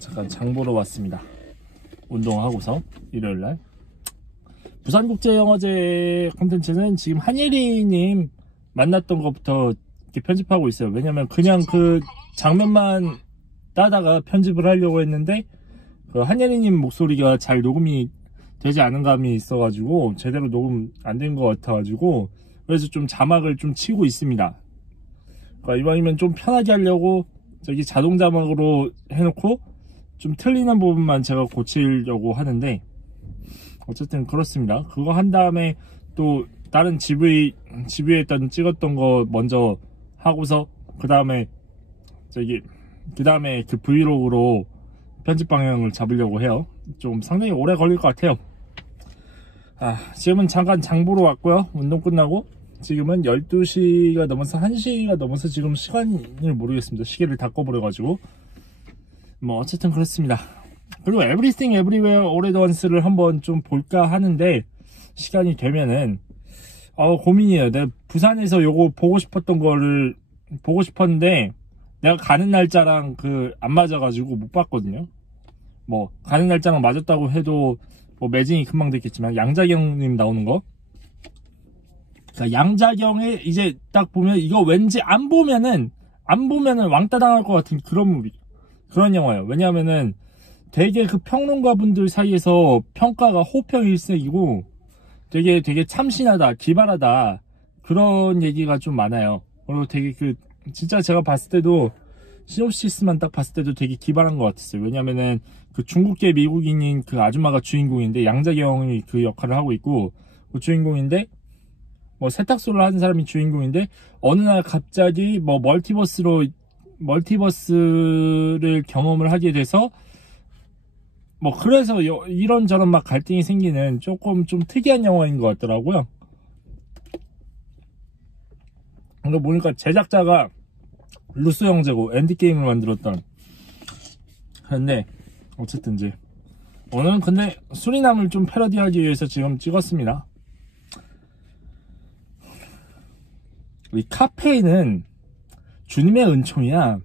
잠깐 장 보러 왔습니다. 운동하고서 일요일날. 부산국제영화제 콘텐츠는 지금 한예리님 만났던 것부터 이렇게 편집하고 있어요. 왜냐면 그냥 그 장면만 따다가 편집을 하려고 했는데 그 한예리님 목소리가 잘 녹음이 되지 않은 감이 있어가지고 제대로 녹음 안 된 것 같아가지고 그래서 좀 자막을 좀 치고 있습니다. 그러니까 이번이면 좀 편하게 하려고 저기 자동 자막으로 해놓고 좀 틀리는 부분만 제가 고치려고 하는데 어쨌든 그렇습니다. 그거 한 다음에 또 다른 GV에 일단 찍었던 거 먼저 하고서 그 다음에 그 브이로그로 편집 방향을 잡으려고 해요. 좀 상당히 오래 걸릴 것 같아요. 지금은 잠깐 장 보러 왔고요. 운동 끝나고 지금은 12시가 넘어서 1시가 넘어서 지금 시간을 모르겠습니다. 시계를 다 꺼버려가지고 뭐 어쨌든 그렇습니다. 그리고 Everything Everywhere All at Once를 한번 좀 볼까 하는데 시간이 되면은 고민이에요. 내가 부산에서 요거 보고 싶었던 거를 보고 싶었는데 내가 가는 날짜랑 안 맞아가지고 못 봤거든요. 뭐 가는 날짜랑 맞았다고 해도 뭐 매진이 금방 됐겠지만 양자경님 나오는 거, 그러니까 양자경에 이제 딱 보면 이거 왠지 안 보면은 왕따 당할 것 같은 그런 영화예요. 왜냐하면은 되게 그 평론가 분들 사이에서 평가가 호평일색이고 되게 참신하다, 기발하다 그런 얘기가 좀 많아요. 그리고 되게 진짜 제가 봤을 때도 시놉시스만 딱 봤을 때도 되게 기발한 것 같았어요. 왜냐면은 그 중국계 미국인인 그 아줌마가 주인공인데 양자경이 그 역할을 하고 있고 그 주인공인데 뭐 세탁소를 하는 사람이 주인공인데 어느 날 갑자기 뭐 멀티버스를 경험을 하게 돼서 뭐 그래서 이런저런 막 갈등이 생기는 조금 좀 특이한 영화인 것 같더라고요. 근데 보니까 제작자가 루소 형제고 엔드게임을 만들었던. 근데 어쨌든 이제 오늘은 근데 수리남을 좀 패러디하기 위해서 지금 찍었습니다. 이 카페인은 주님의 은총이야.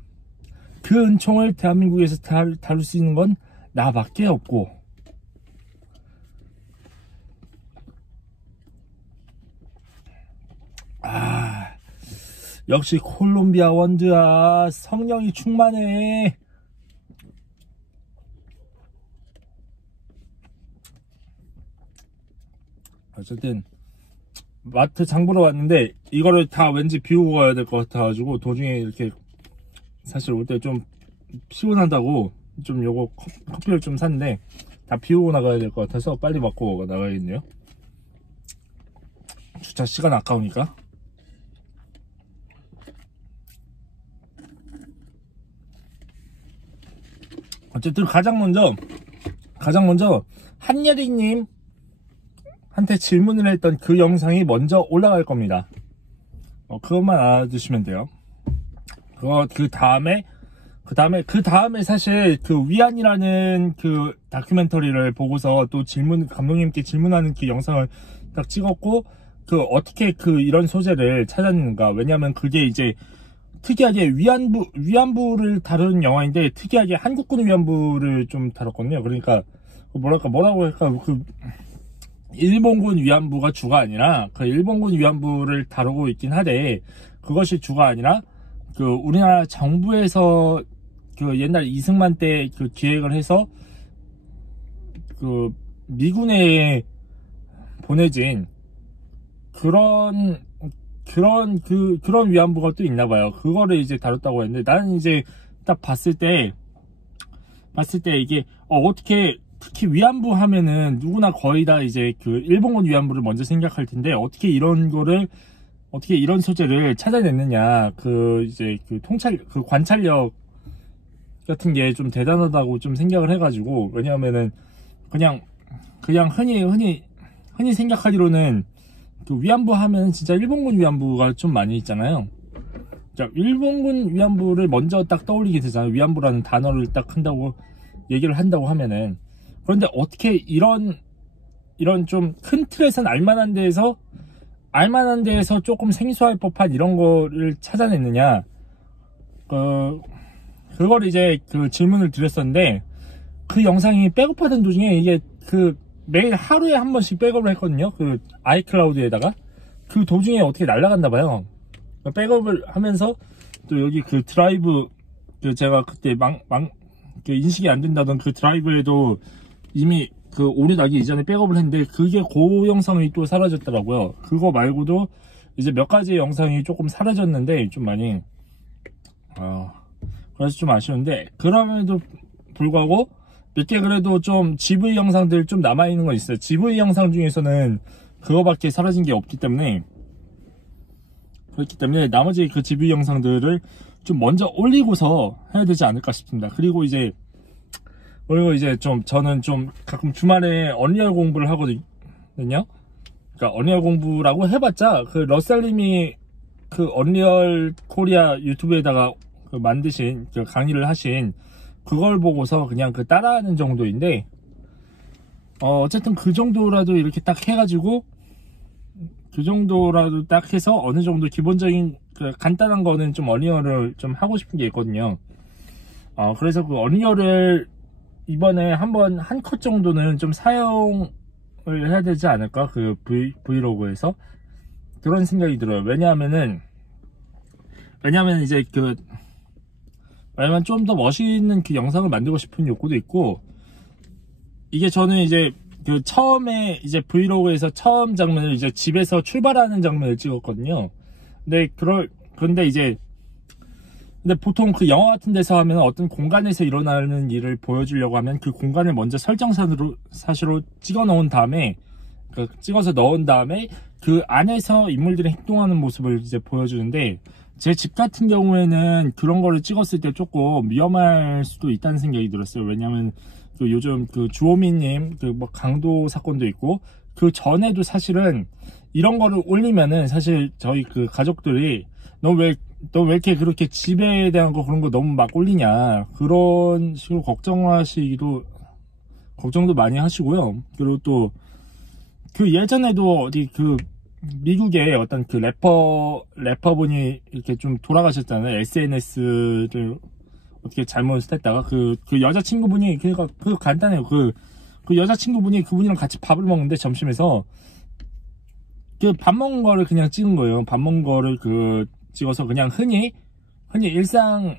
그 은총을 대한민국에서 다룰 수 있는 건 나밖에 없고. 역시 콜롬비아 원두야. 성령이 충만해. 어쨌든 마트 장 보러 왔는데 이거를 다 왠지 비우고 가야 될 것 같아가지고 도중에 이렇게 사실 올 때 좀 피곤하다고 좀 요거 커피를 좀 샀는데 다 비우고 나가야 될 것 같아서 빨리 먹고 나가야겠네요. 주차 시간 아까우니까. 어쨌든 가장 먼저 한예리님 한테 질문을 했던 그 영상이 먼저 올라갈 겁니다. 그것만 알아두시면 돼요. 그 다음에 사실 그 위안이라는 그 다큐멘터리를 보고서 또 감독님께 질문하는 그 영상을 딱 찍었고 어떻게 이런 소재를 찾았는가. 왜냐면 그게 이제 특이하게 위안부를 다루는 영화인데 특이하게 한국군 위안부를 좀 다뤘거든요. 그러니까 뭐라고 할까, 일본군 위안부가 주가 아니라 일본군 위안부를 다루고 있긴 하되 그것이 주가 아니라 우리나라 정부에서 옛날 이승만 때 기획을 해서 미군에 보내진 그런 위안부가 또 있나봐요. 그거를 이제 다뤘다고 했는데 나는 이제 딱 봤을 때 이게 어떻게 특히 위안부 하면은 누구나 거의 다 이제 일본군 위안부를 먼저 생각할 텐데 어떻게 이런 소재를 찾아냈느냐. 관찰력 같은 게 좀 대단하다고 좀 생각을 해가지고. 왜냐하면은 그냥 흔히 생각하기로는 위안부 하면 진짜 일본군 위안부가 좀 많이 있잖아요. 자, 일본군 위안부를 먼저 딱 떠올리게 되잖아요. 위안부라는 단어를 딱 얘기를 한다고 하면은. 그런데 어떻게 이런 좀 큰 틀에선 알만한 데에서 조금 생소할 법한 이런 거를 찾아냈느냐. 그걸 이제 그 질문을 드렸었는데, 그 영상이 백업하던 도중에 이게 그 매일 하루에 한 번씩 백업을 했거든요. 그 아이클라우드에다가. 그 도중에 어떻게 날아갔나 봐요. 백업을 하면서 또 여기 그 드라이브, 그 제가 그때 그 인식이 안 된다던 그 드라이브에도 이미 그 오류 나기 이전에 백업을 했는데, 그게 그 영상이 또 사라졌더라고요. 그거 말고도 이제 몇 가지 영상이 조금 사라졌는데 좀 많이 그래서 좀 아쉬운데, 그럼에도 불구하고 몇 개 그래도 좀 GV 영상들 좀 남아있는 건 있어요. GV 영상 중에서는 그거밖에 사라진 게 없기 때문에, 그렇기 때문에 나머지 그 GV 영상들을 좀 먼저 올리고서 해야 되지 않을까 싶습니다. 그리고 이제 좀 저는 좀 가끔 주말에 언리얼 공부를 하거든요. 그러니까 언리얼 공부라고 해봤자 그 러셀님이 그 언리얼 코리아 유튜브에다가 그 만드신 그 강의를 하신 그걸 보고서 그냥 그 따라하는 정도인데, 어쨌든 그 정도라도 이렇게 딱 해가지고, 그 정도라도 딱 해서 어느 정도 기본적인 그 간단한 거는 좀 언리얼을 좀 하고 싶은 게 있거든요. 그래서 그 언리얼을 이번에 한번 한 컷 정도는 좀 사용을 해야 되지 않을까, 그 브이로그에서. 그런 생각이 들어요. 왜냐하면 이제 왜냐면 좀 더 멋있는 그 영상을 만들고 싶은 욕구도 있고, 이게 저는 이제 그 처음에 이제 브이로그에서 처음 장면을 이제 집에서 출발하는 장면을 찍었거든요. 근데 보통 그 영화 같은 데서 하면 어떤 공간에서 일어나는 일을 보여주려고 하면 그 공간을 먼저 사실로 찍어 넣은 다음에, 찍어서 넣은 다음에 그 안에서 인물들이 행동하는 모습을 이제 보여주는데, 제 집 같은 경우에는 그런 거를 찍었을 때 조금 위험할 수도 있다는 생각이 들었어요. 왜냐면 그 요즘 그 주호미님 그 뭐 강도 사건도 있고, 그 전에도 사실은 이런 거를 올리면은 사실 저희 그 가족들이 너 왜 이렇게 그렇게 집에 대한 거 그런 거 너무 막 올리냐, 그런 식으로 걱정도 많이 하시고요. 그리고 또 그 예전에도 어디 그 미국의 어떤 그 래퍼분이 이렇게 좀 돌아가셨잖아요. SNS를 어떻게 잘못했다가 그 여자친구분이, 그러니까 그 간단해요. 그 여자친구분이 그분이랑 같이 밥을 먹는데 점심에서 그 밥 먹은 거를 그냥 찍은 거예요. 밥 먹은 거를 찍어서 그냥 흔히 일상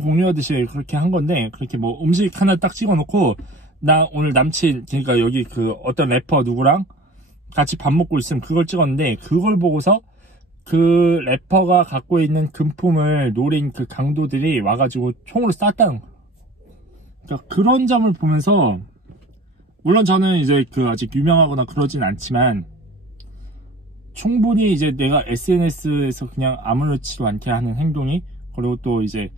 공유하듯이 그렇게 한 건데, 그렇게 뭐 음식 하나 딱 찍어 놓고 나 오늘 남친, 그러니까 여기 그 어떤 래퍼 누구랑 같이 밥 먹고 있으면 그걸 찍었는데, 그걸 보고서 그 래퍼가 갖고 있는 금품을 노린 그 강도들이 와가지고 총으로 쐈다는 거예요. 그러니까 그런 점을 보면서, 물론 저는 이제 그 아직 유명하거나 그러진 않지만, 충분히 이제 내가 SNS에서 그냥 아무렇지도 않게 하는 행동이, 그리고 또 이제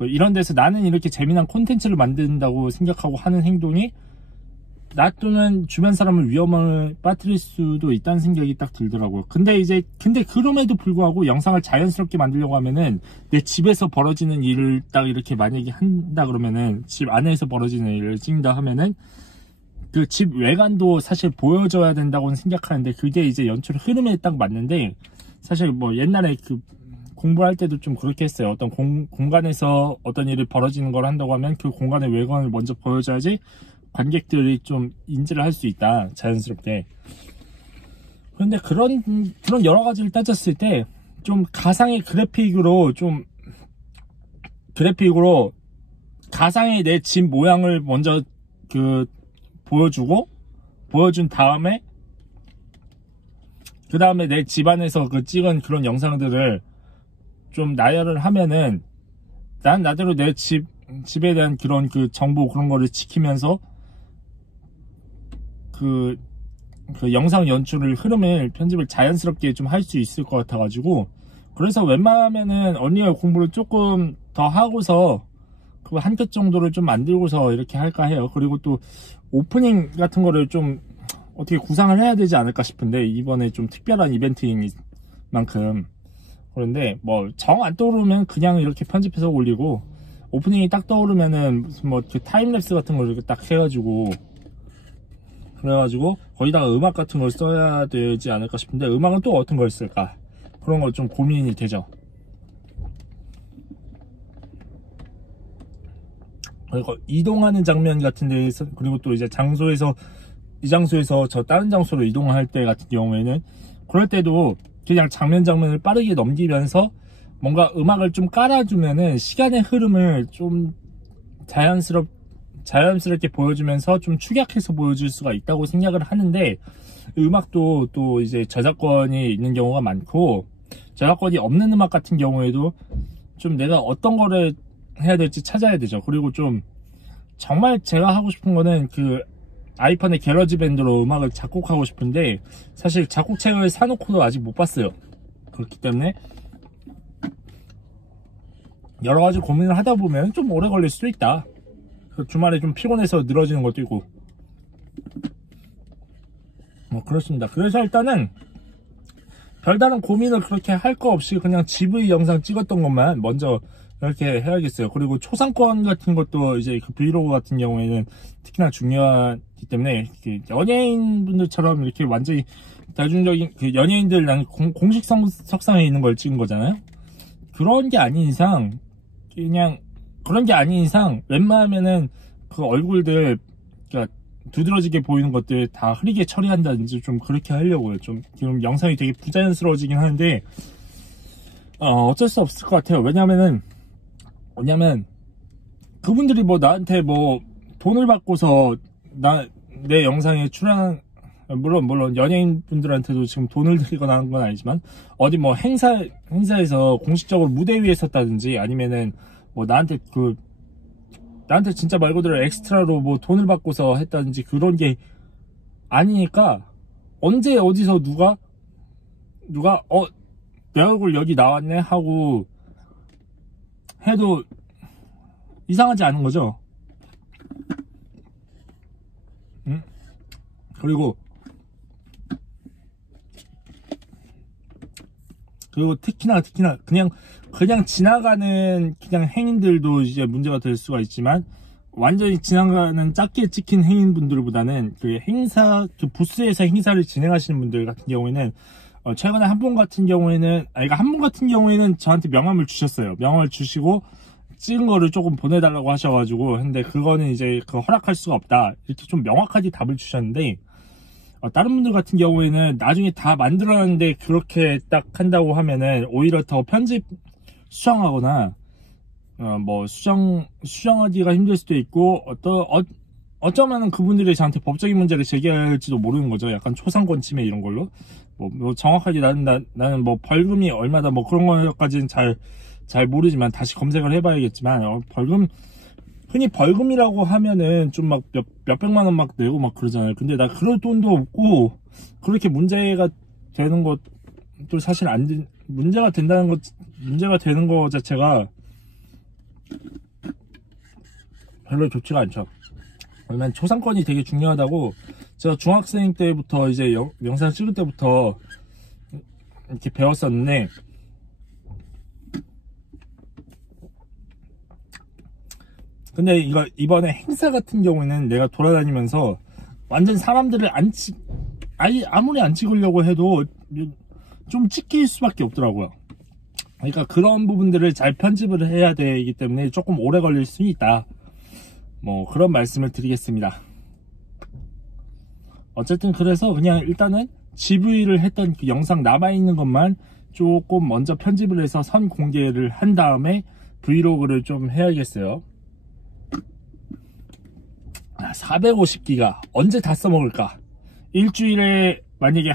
이런 데서 나는 이렇게 재미난 콘텐츠를 만든다고 생각하고 하는 행동이 나 또는 주변 사람을 위험을 빠뜨릴 수도 있다는 생각이 딱 들더라고요. 근데 그럼에도 불구하고 영상을 자연스럽게 만들려고 하면은, 내 집에서 벌어지는 일을 딱 이렇게 만약에 한다 그러면은, 집 안에서 벌어지는 일을 찍는다 하면은 그 집 외관도 사실 보여줘야 된다고는 생각하는데, 그게 이제 연출 흐름에 딱 맞는데, 사실 뭐 옛날에 그 공부할 때도 좀 그렇게 했어요. 어떤 공간에서 어떤 일이 벌어지는 걸 한다고 하면 그 공간의 외관을 먼저 보여줘야지 관객들이 좀 인지를 할 수 있다, 자연스럽게. 그런데 그런 여러 가지를 따졌을 때, 좀 가상의 그래픽으로 가상의 내 집 모양을 먼저 보여준 다음에, 그 다음에 내 집안에서 찍은 그런 영상들을 좀 나열을 하면은, 난 나대로 내 집에 대한 그런 정보, 그런 거를 지키면서 그 영상 연출을, 흐름을, 편집을 자연스럽게 좀 할 수 있을 것 같아가지고, 그래서 웬만하면은 언리얼 공부를 조금 더 하고서 그 한 컷 정도를 좀 만들고서 이렇게 할까 해요. 그리고 또 오프닝 같은 거를 좀 어떻게 구상을 해야 되지 않을까 싶은데, 이번에 좀 특별한 이벤트인 만큼. 그런데 뭐 정 안 떠오르면 그냥 이렇게 편집해서 올리고, 오프닝이 딱 떠오르면은 무슨 뭐 타임랩스 같은 걸 이렇게 딱 해가지고, 그래가지고 거기다가 음악 같은 걸 써야 되지 않을까 싶은데, 음악은 또 어떤 걸 쓸까, 그런 거 좀 고민이 되죠. 그리고 이동하는 장면 같은 데에서, 그리고 또 이제 장소에서 이 장소에서 저 다른 장소로 이동할 때 같은 경우에는 그럴 때도 그냥 장면을 빠르게 넘기면서 뭔가 음악을 좀 깔아주면은 시간의 흐름을 좀 자연스럽게 보여주면서 좀 축약해서 보여줄 수가 있다고 생각을 하는데, 음악도 또 이제 저작권이 있는 경우가 많고, 저작권이 없는 음악 같은 경우에도 좀 내가 어떤 거를 해야 될지 찾아야 되죠. 그리고 좀 정말 제가 하고 싶은 거는 그 아이폰의 게러지 밴드로 음악을 작곡하고 싶은데, 사실 작곡책을 사놓고도 아직 못 봤어요. 그렇기 때문에 여러 가지 고민을 하다 보면 좀 오래 걸릴 수도 있다. 주말에 좀 피곤해서 늘어지는 것도 있고, 뭐 그렇습니다. 그래서 일단은 별다른 고민을 그렇게 할 거 없이 그냥 GV 영상 찍었던 것만 먼저 이렇게 해야겠어요. 그리고 초상권 같은 것도 이제 그 브이로그 같은 경우에는 특히나 중요하기 때문에, 연예인분들처럼 이렇게 완전히 대중적인 그 연예인들 공식 석상에 있는 걸 찍은 거잖아요. 그런 게 아닌 이상 웬만하면은 그 얼굴들, 그러니까 두드러지게 보이는 것들 다 흐리게 처리한다든지 좀 그렇게 하려고요. 좀 지금 영상이 되게 부자연스러워지긴 하는데 어쩔 수 없을 것 같아요. 왜냐면 그분들이 뭐 나한테 뭐 돈을 받고서 내 영상에 출연, 물론 연예인 분들한테도 지금 돈을 드리거나 한 건 아니지만, 어디 뭐 행사에서 공식적으로 무대 위에 섰다든지, 아니면은 뭐 나한테 진짜 말 그대로 엑스트라로 뭐 돈을 받고서 했다든지 그런 게 아니니까, 언제 어디서 누가 내 얼굴 여기 나왔네 하고 해도 이상하지 않은 거죠. 그리고 특히나 그냥 지나가는 그냥 행인들도 이제 문제가 될 수가 있지만, 완전히 지나가는 작게 찍힌 행인분들보다는 그 부스에서 행사를 진행하시는 분들 같은 경우에는, 최근에 한 분 같은 경우에는 저한테 명함을 주셨어요. 명함을 주시고 찍은 거를 조금 보내달라고 하셔가지고, 근데 그거는 이제 허락할 수가 없다, 이렇게 좀 명확하게 답을 주셨는데, 다른 분들 같은 경우에는 나중에 다 만들었는데 그렇게 딱 한다고 하면은 오히려 더 편집 수정하거나 뭐 수정하기가 힘들 수도 있고, 어쩌면은 그분들이 저한테 법적인 문제를 제기할지도 모르는 거죠. 약간 초상권 침해 이런 걸로. 뭐 정확하게 나는 뭐 벌금이 얼마다 뭐 그런 거까지는 잘 모르지만, 다시 검색을 해봐야겠지만, 흔히 벌금이라고 하면은 좀 막 몇백만 원 막 내고 막 그러잖아요. 근데 나 그럴 돈도 없고, 그렇게 문제가 되는 것도 사실 문제가 되는 거 자체가 별로 좋지가 않죠. 왜냐면 초상권이 되게 중요하다고 제가 중학생 때부터 이제 영상 찍을 때부터 이렇게 배웠었는데, 근데 이번에 행사 같은 경우에는 내가 돌아다니면서 완전 사람들을 아무리 안 찍으려고 해도 좀 찍힐 수밖에 없더라고요. 그러니까 그런 부분들을 잘 편집을 해야 되기 때문에 조금 오래 걸릴 수 있다, 뭐 그런 말씀을 드리겠습니다. 어쨌든 그래서 그냥 일단은 GV를 했던 그 영상 남아있는 것만 조금 먼저 편집을 해서 선 공개를 한 다음에 브이로그를 좀 해야겠어요. 450기가 언제 다 써먹을까? 일주일에 만약에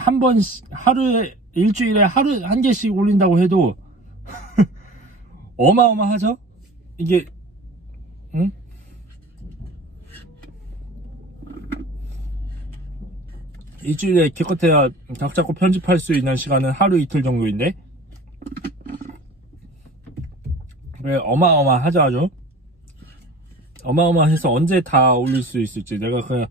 일주일에 하루 한 개씩 올린다고 해도 어마어마하죠? 이게 일주일에 기껏해야 각 잡고 편집할 수 있는 시간은 하루 이틀 정도인데, 왜 어마어마하죠? 어마어마해서 언제 다 올릴 수 있을지, 내가 그냥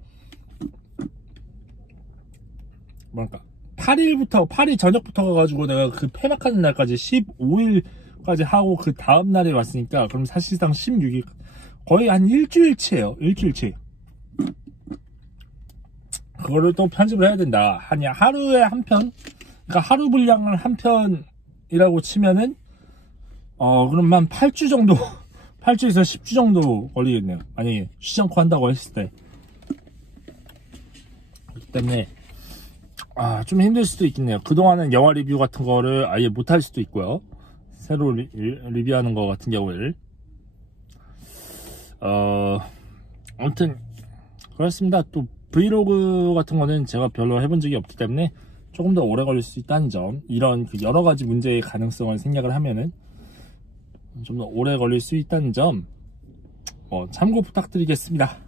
뭐랄까 8일 저녁부터 가가지고 내가 그 폐막하는 날까지 15일까지 하고 그 다음날에 왔으니까, 그럼 사실상 16일, 거의 한 일주일치예요. 일주일치. 그거를 또 편집을 해야 된다. 하루에 한 편, 그러니까 하루 분량을 한 편이라고 치면은 그럼 한 8주 정도 8주에서 10주 정도 걸리겠네요. 아니, 쉬지 않고 한다고 했을 때. 그렇기 때문에 좀 힘들 수도 있겠네요. 그동안은 영화 리뷰 같은 거를 아예 못할 수도 있고요. 새로 리뷰하는 거 같은 경우를 아무튼 그렇습니다. 또 브이로그 같은 거는 제가 별로 해본 적이 없기 때문에 조금 더 오래 걸릴 수 있다는 점, 이런 그 여러 가지 문제의 가능성을 생각을 하면은 좀 더 오래 걸릴 수 있다는 점 참고 부탁드리겠습니다.